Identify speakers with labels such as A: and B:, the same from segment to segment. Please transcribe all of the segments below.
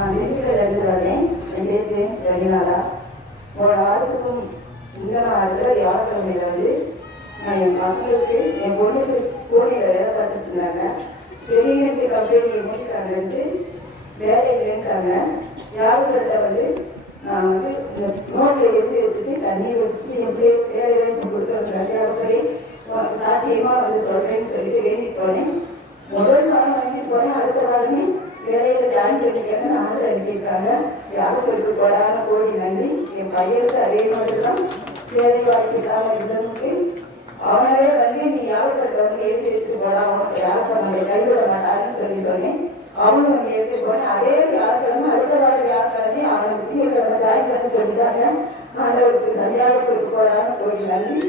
A: நான் திண்டுக்கல்ல வரேன் என் பேர் ஜேம்ஸ் ரவிலாலா ஒரு வாரத்துக்கும் இந்த வாரத்தில் வியாழக்கிழமையில வந்து நான் என் பசங்களுக்கு என் பொண்ணுக்கு கோடியில் வேலை பார்த்துட்டு இருந்தாங்க. பெரிய கம்பெனி முடிக்கிறாங்கன்ட்டு வேலை இருக்காங்க. யாருக்கிட்ட வந்து நான் வந்து இந்த நோட்டில் எழுதி வச்சுட்டு தண்ணியை வச்சுட்டு எப்படி வேலை வாய்ப்பு கொடுக்குறாங்க யாருக்கே சாட்சியமா வந்து சொல்கிறேன்னு சொல்லிட்டு வேண்டிட்டு போனேன். முதல் வாரம் வாங்கிட்டு போனேன். அடுத்த வாரமே வேலையில ஜாயின் பண்ணிக்கங்க நானும் அனுப்பியிருக்காங்க யாருக்கும் இருக்க போடாம கோடி நன்றி. என் பையனுக்கு அதே மாதிரி தான் வேலை வாய்ப்பு இல்லாமல் இருந்தவனுக்கு அவனவே வந்து நீ யாருக்கிட்ட வந்து ஏற்றி வச்சுட்டு போடா உனக்கு யாருக்கும் நம்மளை கைவிட மாட்டான்னு சொல்லி சொன்னேன். அவனும் வந்து ஏற்றி போனேன். அதே யாருக்கு அடுத்த வாரம் யாருக்கிழமை அவனுக்கு வீட்டில் வந்து ஜாயின் பண்ண சொல்லிட்டாங்க. ஆண்டவருக்கு சரியாக கொடுக்க போடான்னு கோடி நன்றி.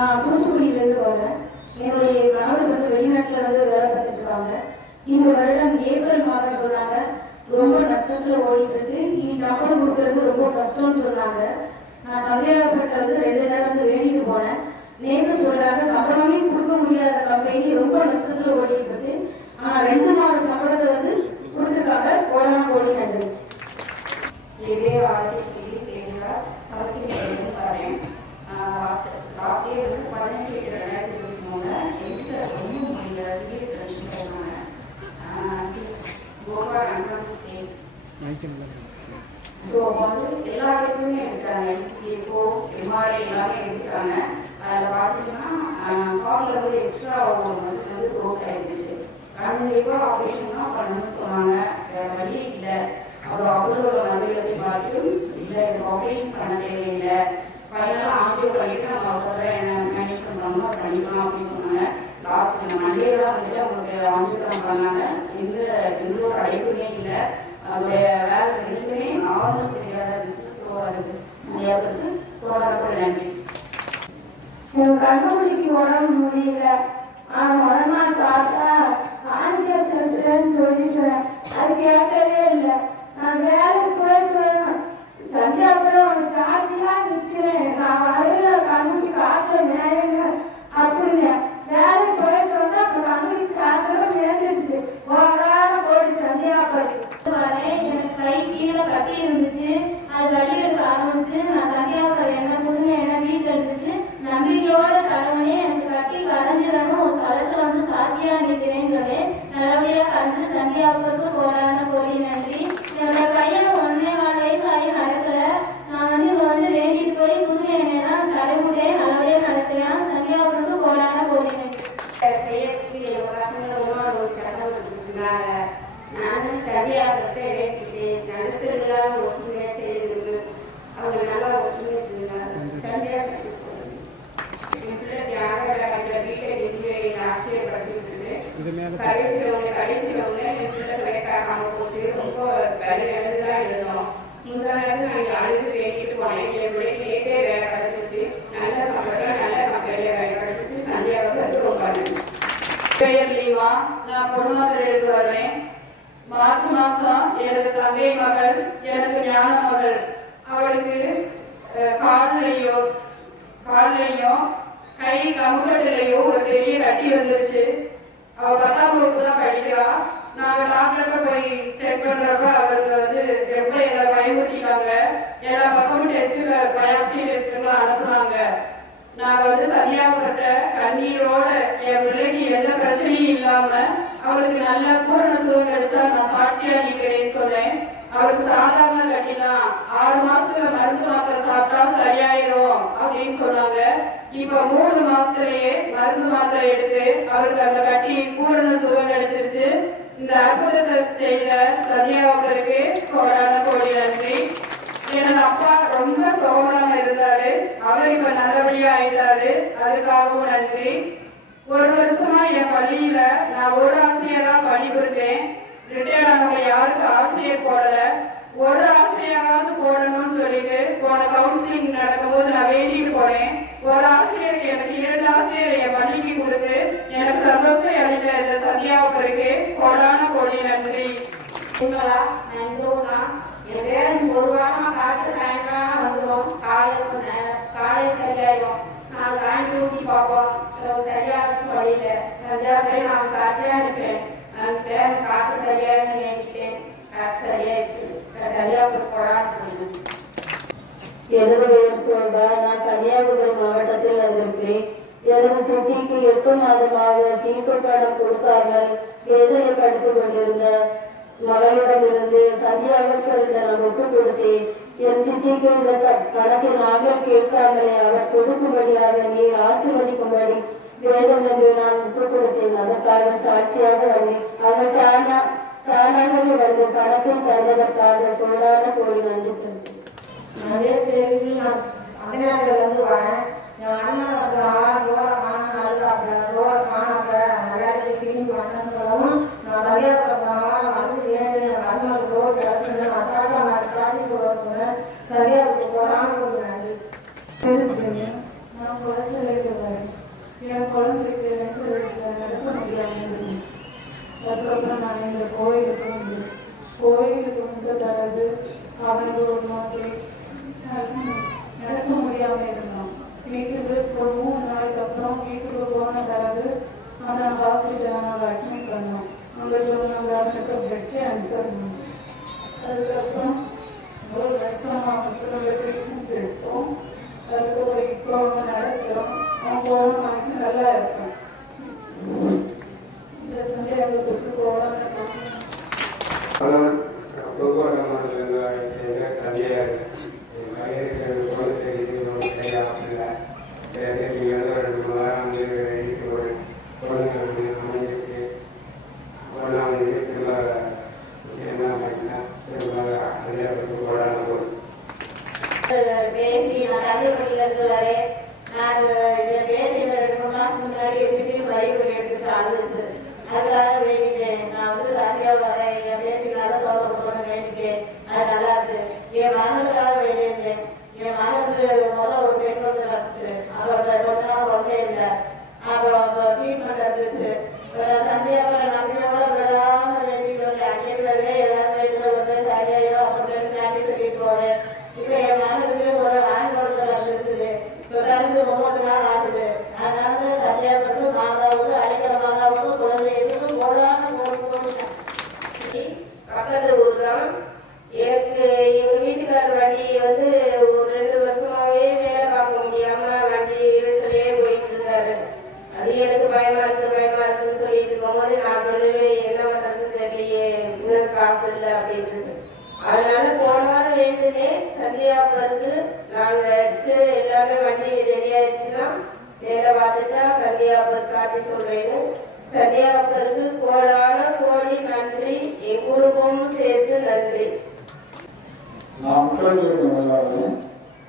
B: Ah, டெஸ்ட்டுமே எடுக்கிறாங்க எம்ஆர்ஐ எல்லாமே எடுக்கிறாங்க அதில் பார்த்தீங்கன்னா காலில் வந்து எக்ஸ்ட்ரா வந்து வந்து க்ரோத் ஆகிடுச்சு கண்டிப்பாக ஆப்ரேஷன் தான் பண்ணணும்னு சொன்னாங்க. வேறு வழி இல்லை. அது அவ்வளோ நம்பிக்கை பார்த்தும் பார்த்துட்டு இல்லை எனக்கு ஆப்ரேஷன் பண்ண தேவையில்லை. ஃபைனலாக ஆண்டியோ பண்ணிட்டு நம்ம அதுக்கப்புறம் என்ன மேனேஜ் பண்ணுறாங்களோ அதை பண்ணிக்கலாம் அப்படின்னு சொன்னாங்க. லாஸ்ட் மண்டே தான் வந்துட்டு அவங்களுக்கு ஆண்டியோகிராம் பண்ணாங்க எந்த எந்த ஒரு அடைப்புமே இல்லை. அவருடைய ತೋರಕೊಳ್ಳಿ ನೀವು ಕಂಡುಹಿಡಿಕೆ ಒಣ ಮುಡಿಯಿಲ್ಲ ಆ ಒಣಮ ತಾತ ಆಂಟಿಯ ಸಂತುಲನ ತೋರಿಸೋಣ ಅದಕ್ಕೆ ಯಾಕಲೇ ಇಲ್ಲ ನಾವು ಯಾರು ಕೂಡ இருக்கு கடைசியில் ஒன்று கடைசியில் ஒன்று செலக்ட் ஆகாமல் போச்சு. ரொம்ப வலி இழந்து தான் இருந்தோம். முந்தா நேரத்தில் நாங்கள் அழுது வேண்டிட்டு போனேன். என் பிள்ளைக்கு நேற்றே வேலை கிடச்சிருச்சு. நல்ல சம்பளத்தில் நல்ல கம்பெனியில் வேலை சந்தியாவுக்கு வந்து ரொம்ப
A: லீவா? நான் பொதுமக்களிலிருந்து வருவேன். மார்ச் மாசம் எனது தங்கை மகள் எனக்கு ஞான மகள். அவளுக்கு கால்லையோ கால்லையோ கை கமுகட்டிலையோ ஒரு பெரிய கட்டி வந்துருச்சு அவ பத்தாம் வகுப்பு தான் படிக்கிறா. நாங்க டாக்டர்கிட்ட போய் செக் பண்றப்ப அவருக்கு வந்து ரொம்ப எங்களை பயமுறுத்திட்டாங்க. எல்லா பக்கமும் டெஸ்ட் பயாசி டெஸ்ட்லாம் அனுப்புனாங்க. நான் வந்து சந்தியாபுரத்த கண்ணீரோட என் பிள்ளைக்கு எந்த பிரச்சனையும் இல்லாம அவருக்கு நல்ல பூரண சுகம் கிடைச்சா நான் சாட்சியா நிக்கிறேன்னு சொன்னேன். அவருக்கு சாதாரண கட்டிதான் ஆறு மாசத்துல மருந்து மாத்திரை சாப்பிட்டா சரியாயிரும் அப்படின்னு சொன்னாங்க. இப்ப மூணு மாசத்துலயே மருந்து மாத்திரை எடுத்து அவருக்கு அந்த கட்டி இந்த அற்புதத்தை செய்த சத்யாவுக்கு கோடான கோடி நன்றி.
C: எனது அப்பா ரொம்ப சோகமாக இருந்தாரு. அவர் இப்ப நல்லபடியா ஆயிட்டாரு. அதுக்காகவும் நன்றி. ஒரு வருஷமா என் பள்ளியில நான் ஒரு ஆசிரியரா பணிபுரிட்டேன் ரிட்டையர் ஆனவங்க யாருக்கும் ஆசிரியர் போடல. ஒரு ஆசிரியராவது போடணும்னு சொல்லிட்டு போன கவுன்சிலிங் நடக்கும்போது நான் வேண்டிய
D: உங்களா நான் இந்த தான் என் பேரன் ஒரு வாரமா காற்று சாயங்காலம் வந்துடும் காலையில் காலையில் சரியாயிடும். நான் தாண்டி ஊற்றி பார்ப்போம். அது வழியில. சஞ்சாவே நான் சாட்சியா இருக்கிறேன் நான் பேரன் சரியாயிடும் நினைக்கிறேன். சரியாயிடுச்சு. சொன்னேன்
E: நான் கன்னியாகுமரி மாவட்டத்தில் இருக்கிறேன் எனது எட்டு மாதமாக சீட்டு கொடுத்தார்கள். கொடுக்காமல் படித்துக் கொண்டிருந்த மகளிடமிருந்து சந்தியாவுக்கு நான் கொடுத்தேன் என் சித்திக்கு இந்த க- பணத்தை நாங்கள் கேட்காமலே அவர் கொடுக்கும்படியாக நீ ஆசீர்வதிக்கும்படி வேண்டும் என்று நான் ஒப்புக் கொடுத்தேன் அதற்காக சாட்சியாக வந்தேன் அவர் தானா தானாகவே வந்து பணத்தை தந்ததற்காக கோடான கோடி நன்றி சொல்கிறேன்
D: நான் வரேன் நான் அண்ணன் ரோட காணாது வேலைக்கு திரும்பி வரணும்னு நான் சந்தியாபுரம் வந்து ஏழு என் அண்ணன் ரோடு பேசுனேன் நான் சாச்சா மாதிரி சாட்சி போட சொன்னேன் சந்தியாபுரம் போகிறான்னு ஒரு நன்றி
C: தெரிஞ்சுங்க நான் குழந்தை இருக்கிறேன் என் குழந்தைக்கு ரெண்டு வயசுல நடக்க முடியாமல் இருந்தது. அதுக்கப்புறம் நான் இந்த கோயிலுக்கு வந்து கோயிலுக்கு வந்து தரது அவங்க ஒரு மாதிரி நடக்க முடியாம இருந்தான் வீட்டுக்கு ஒரு மூணு நாளைக்கு அப்புறம் வீட்டுக்கு போன தரது ஆனால் ஹாஸ்பிட்டல் நாங்கள் அட்மிட் பண்ணோம். அங்கே சொன்னாங்க அவனுக்கு பிளட் கேன்சர் அதுக்கப்புறம் ஒரு ட்ரீட்மெண்ட் எடுத்தோம். அதுக்கப்புறம் இப்போ
F: ஒரு குழந்தை வந்து அமைஞ்சிருக்கு ஒன்றா வந்து திரும்ப என்ன பண்ணா திரும்ப அதிகாரத்துக்கு போடாமல் போகுது
D: பேசி நான் தமிழ்மொழியில் இருந்து வரேன் நான் இதை பேசி ரெண்டு மூணு மாதம் முன்னாடி வீட்டுக்கு பைபிள் எடுத்துட்டு அழுது அதுக்காக வேண்டிட்டேன் நான் வந்து சரியா வரேன் என் பேசி நல்லா தோற போகணும்னு வேண்டிட்டேன் அது நல்லா இருக்கு என் மகனுக்காக வேண்டியிருந்தேன் என் மகனுக்கு முதல்ல ஒரு பெண் வந்து கிடச்சிச்சு அவரோட பொண்ணா ஒன்றே இல்லை அப்புறம் ட்ரீட்மெண்ட் இருந்துச்சு சந்தியாவில் நம்பியோட விடாம வேண்டிட்டு அடிக்கிறதே ஏதாவது இதில் வந்து சரியாயிடும் அப்படின்னு தாண்டி சொல்லிட்டு போவேன் இப்ப என் மகனுக்கு ஒரு ஆண்களுக்கு இருக்குது தொடர்ந்து ஒன்பது நாள் ஆகுது அதனால சத்தியாவுக்கு மாதாவுக்கு அடிக்கிற மாதாவுக்கு குழந்தைகளுக்கு போடாம போட்டு
G: பக்கத்து ஊர் தான் எனக்கு எங்க வீட்டுக்காரர் வண்டி வந்து ஒரு ரெண்டு வருஷமாவே வேலை பார்க்க முடியாம வண்டி வீட்டிலேயே போயிட்டு இருந்தாரு அது எனக்கு பயமா இருக்கு பயமா இருக்குன்னு சொல்லிட்டு இருக்கும்போது நான் சொல்லுவேன் என்ன பண்றதுன்னு தெரியலையே இன்னும் காசு இல்லை அப்படின்ட்டு அதனால போன வாரம் எழுந்துனே சந்தியாபுரத்துக்கு நாங்க எடுத்து எல்லாமே வண்டி ரெடி ஆயிடுச்சுன்னா நேர பார்த்துட்டா சந்தியாபுரம் காட்டி சொல்றேன்னு கோடான கோடி நன்றி. என் சேர்த்து நன்றி.
H: நான் முக்கியம் எல்லாரும்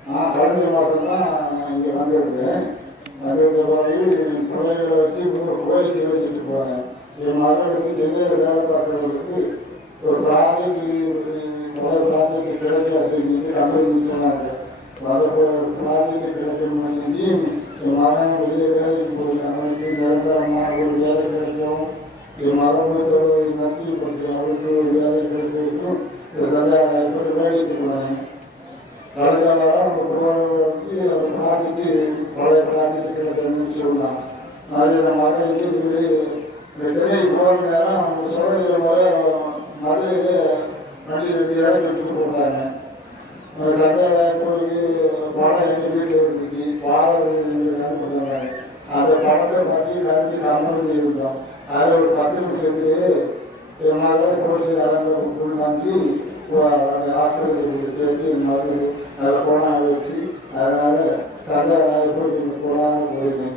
H: நான் கடந்த மாதம் தான் இங்கே வந்திருக்கேன் வந்திருக்க போய் பிள்ளைகளை வச்சு ஒரு கோயிலுக்கு வச்சுட்டு போனேன் என் மகளுக்கு சென்னையில் வேலை ஒரு ப்ராஜெக்ட் ஒரு ப்ராஜெக்ட் கிடைக்கல அப்படின்னு சொன்னாங்க வர ப்ராஜெக்ட் கிடைக்கும் என் மகன் வெளியே வேலைக்கு போய் அவனுக்கு நிரந்தரமாக ஒரு வேலை கிடைக்கும் என் மகனுக்கு ஒரு நசிப்படுத்தி அவருக்கு ஒரு வேலை கிடைக்கும் இதெல்லாம் எப்படி வேலைக்கு போனாங்க கலைஞர் அவங்க வந்து அவர் ப்ராஜெக்ட் பழைய ப்ராஜெக்ட் கிடைக்கணும்னு சொல்லலாம் அது நம்ம மகளுக்கு வீடு. இந்த சென்னை போகிற நேரம் அவங்க சோழர்கள் போல மதுரையில் வண்டி ரெண்டு இடம் எடுத்து போட்டாங்க அந்த சட்டை எங்கள் வீட்டில் இருந்துச்சு பாடம் பண்ணுறாங்க அந்த பணத்தை பற்றி கழிச்சு கம்மி இருந்தோம். அதில் ஒரு பத்து நிமிஷத்துக்கு என்னால கோசி அரங்கம் உள்வாங்கி அந்த ஹாஸ்பிட்டலுக்கு சேர்த்து மருந்து அதில் போனால் வச்சு அதனால சண்டை போட்டு போனான்னு போயிருந்தேன்.